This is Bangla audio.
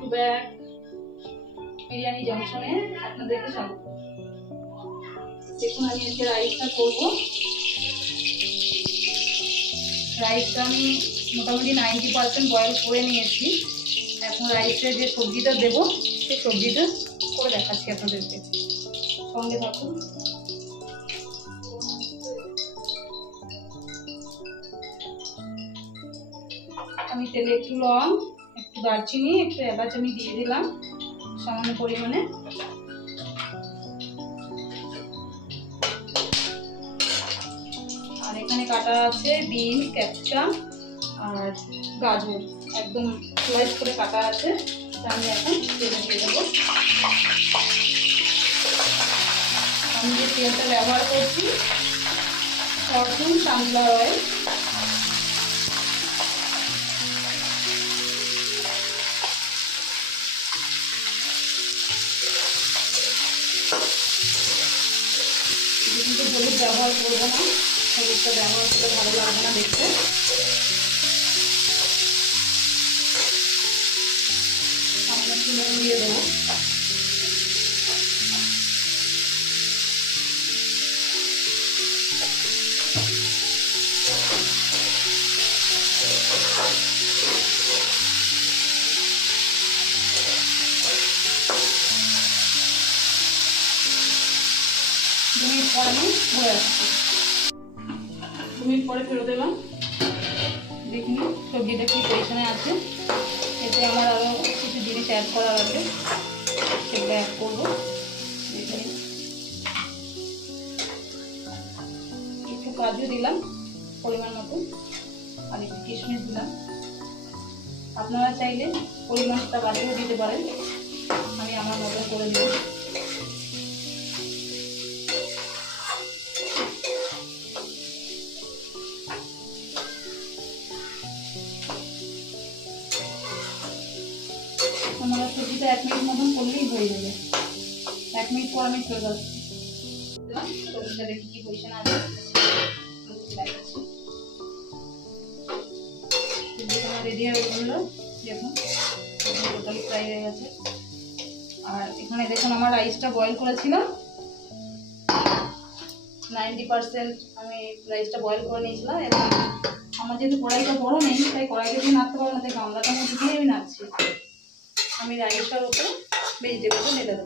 টু বিরিয়ানি আপনাদেরকে দেখুন, আমি রাইসটা রাইসটা আমি মোটামুটি পার্সেন্ট বয়েল করে এখন যে সবজিটা দেবো, সেই সবজিটা করে দেখাচ্ছি আপনাদেরকে। সঙ্গে থাকুন। আমি তেলে একটু লং দারচিনি, একটু এলাচ আমি দিয়ে দিলাম সামান্য পরিমাণে। আর এখানে কাটা আছে বিন ক্যাপসিকাম আর গাজর। একদম স্লাইস করে কাটা আছে আমি এখন তেলে দিয়ে দেবো। আমি যে তেলটা ব্যবহার করছি ফরচুন সানফ্লাওয়ার অয়েল। হলুদ ব্যবহার করব না। হলুদটা ব্যবহার করলে ভালো লাগবে না দেখতে। আপনার চুলে দিয়ে দেবো। দু আমি ঘুরে আসছি। দু মিনিট পরে ফেরত এলাম। দেখুন সবজিটা কি পজিশনে আছে। এতে আমার আরও কিছু জিনিস অ্যাড করার আছে। সেগুলো অ্যাড করব। একটু কাজু দিলাম, পরিমাণ মতো। আর একটু কিশমিশ দিলাম। আপনারা চাইলে পরিমাণটা বাড়িয়েও দিতে পারেন। আমি আমার মতন করে দেবো। আমরা সবজিটা এক মিনিট মতন করলেই হয়ে যাবে। এক মিনিট পর আমি চলে আসছি আছে রেডি হয়ে দেখুন ফ্রাই হয়ে গেছে। আর এখানে দেখুন, আমার রাইসটা বয়েল করেছিলাম পার্সেন্ট আমি রাইসটা বয়েল করে নিয়েছিলাম। আমার যেহেতু কড়াইটা বড় নেই, তাই কড়াইটা দিয়ে নাড়তে পারব না, তাই গামলাটার মধ্যে দিয়ে আমি নাড়ছি। আমি রাইসটার উপরে ভেজিটেবলটা ঢেলে দেবো।